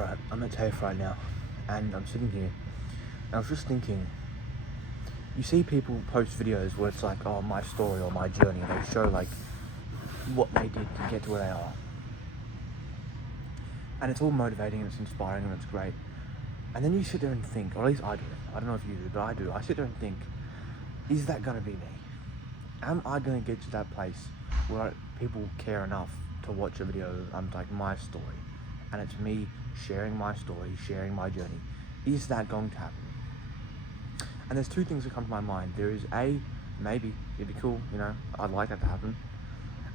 Alright, I'm at TAFE right now, and I'm sitting here, and I was just thinking, you see people post videos where it's like, oh, my story or my journey, and they show like what they did to get to where they are. And it's all motivating and it's inspiring and it's great. And then you sit there and think, or at least I do, I don't know if you do, but I do. I sit there and think, is that gonna be me? Am I gonna get to that place where people care enough to watch a video like my story, and it's me sharing my story, sharing my journey? Is that going to happen? And there's two things that come to my mind. There is maybe it'd be cool, I'd like that to happen.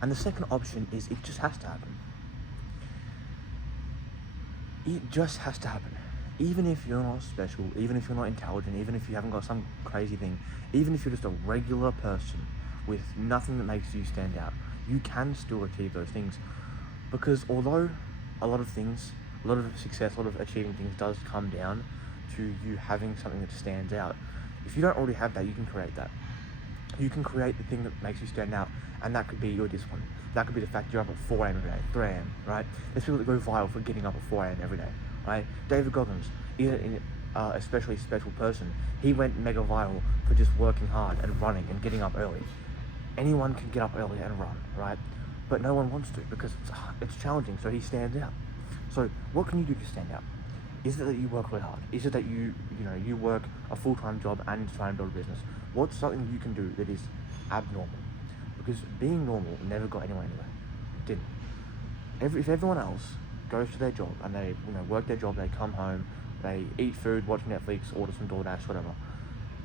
And the second option is it just has to happen. It just has to happen. Even if you're not special, even if you're not intelligent, even if you haven't got some crazy thing, even if you're just a regular person with nothing that makes you stand out, you can still achieve those things. Because although a lot of success, a lot of achieving things does come down to you having something that stands out, if you don't already have that, you can create that. You can create the thing that makes you stand out, and that could be your discipline. That could be the fact you're up at 4 a.m. every day, 3 a.m., right? There's people that go viral for getting up at 4 a.m. every day, right? David Goggins is an especially special person. He went mega viral for just working hard and running and getting up early. Anyone can get up early and run, right? But no one wants to because it's challenging, so he stands out. So what can you do to stand out? Is it that you work really hard? Is it that you work a full-time job and try and build a business? What's something you can do that is abnormal? Because being normal never got anyone anywhere. It didn't. If everyone else goes to their job and they work their job, they come home, they eat food, watch Netflix, order some DoorDash, whatever.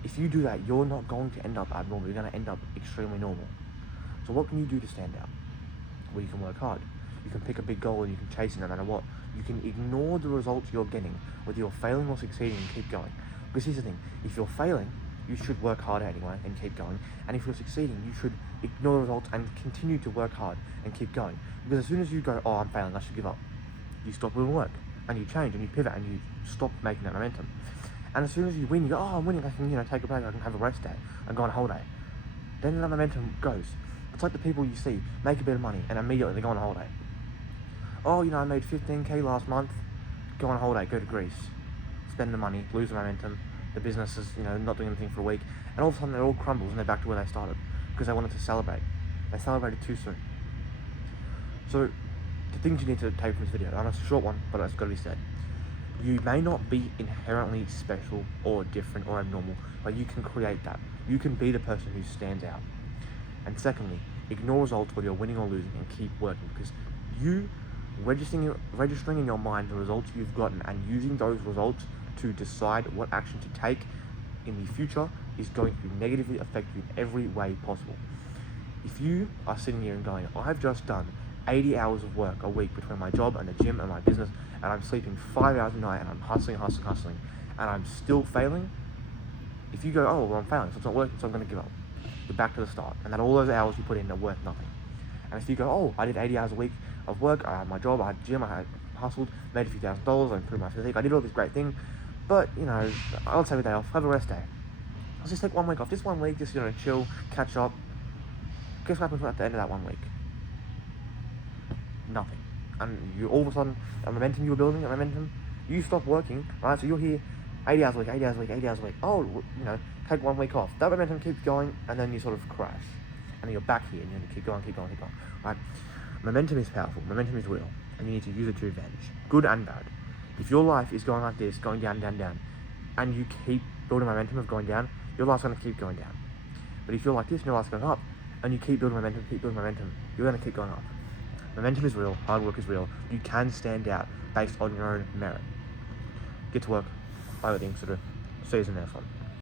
If you do that, you're not going to end up abnormal. You're going to end up extremely normal. So what can you do to stand out? Well, you can work hard. You can pick a big goal and you can chase it no matter what. You can ignore the results you're getting, whether you're failing or succeeding, and keep going. Because here's the thing, if you're failing, you should work harder anyway and keep going. And if you're succeeding, you should ignore the results and continue to work hard and keep going. Because as soon as you go, oh, I'm failing, I should give up, you stop doing work and you change and you pivot and you stop making that momentum. And as soon as you win, you go, oh, I'm winning, I can take a break, I can have a rest day and go on a holiday. Then that momentum goes. It's like the people you see make a bit of money and immediately they go on a holiday. Oh, I made 15k last month, go on a holiday, go to Greece, spend the money, lose the momentum, the business is, not doing anything for a week, and all of a sudden it all crumbles and they're back to where they started because they wanted to celebrate. They celebrated too soon. So, the things you need to take from this video, and it's a short one, but it's got to be said. You may not be inherently special or different or abnormal, but you can create that. You can be the person who stands out. And secondly, ignore results whether you're winning or losing and keep working, because you registering in your mind the results you've gotten and using those results to decide what action to take in the future is going to negatively affect you in every way possible. If you are sitting here and going, I've just done 80 hours of work a week between my job and the gym and my business, and I'm sleeping 5 hours a night and I'm hustling, and I'm still failing, if you go, oh, well, I'm failing, so it's not working, so I'm going to give up, you're back to the start, and then all those hours you put in are worth nothing. And if you go, oh, I did 80 hours a week of work, I had my job, I had the gym, I had hustled, made a few $1,000s, I improved my physique, I did all this great thing, but, I'll take a day off, have a rest day. I'll just take 1 week off, just 1 week, just, chill, catch up. Guess what happens at the end of that 1 week? Nothing. And you all of a sudden, that momentum you were building, that momentum, you stop working, right? So you're here 80 hours a week, 80 hours a week, 80 hours a week. Oh, take 1 week off. That momentum keeps going, and then you sort of crash. And then you're back here, and you keep going, right? Momentum is powerful, momentum is real, and you need to use it to your advantage, good and bad. If your life is going like this, going down, and you keep building momentum of going down, your life's going to keep going down. But if you're like this and your life's going up, and you keep building momentum, you're going to keep going up. Momentum is real, hard work is real. You can stand out based on your own merit. Get to work, buy the things to do. See you in the next one.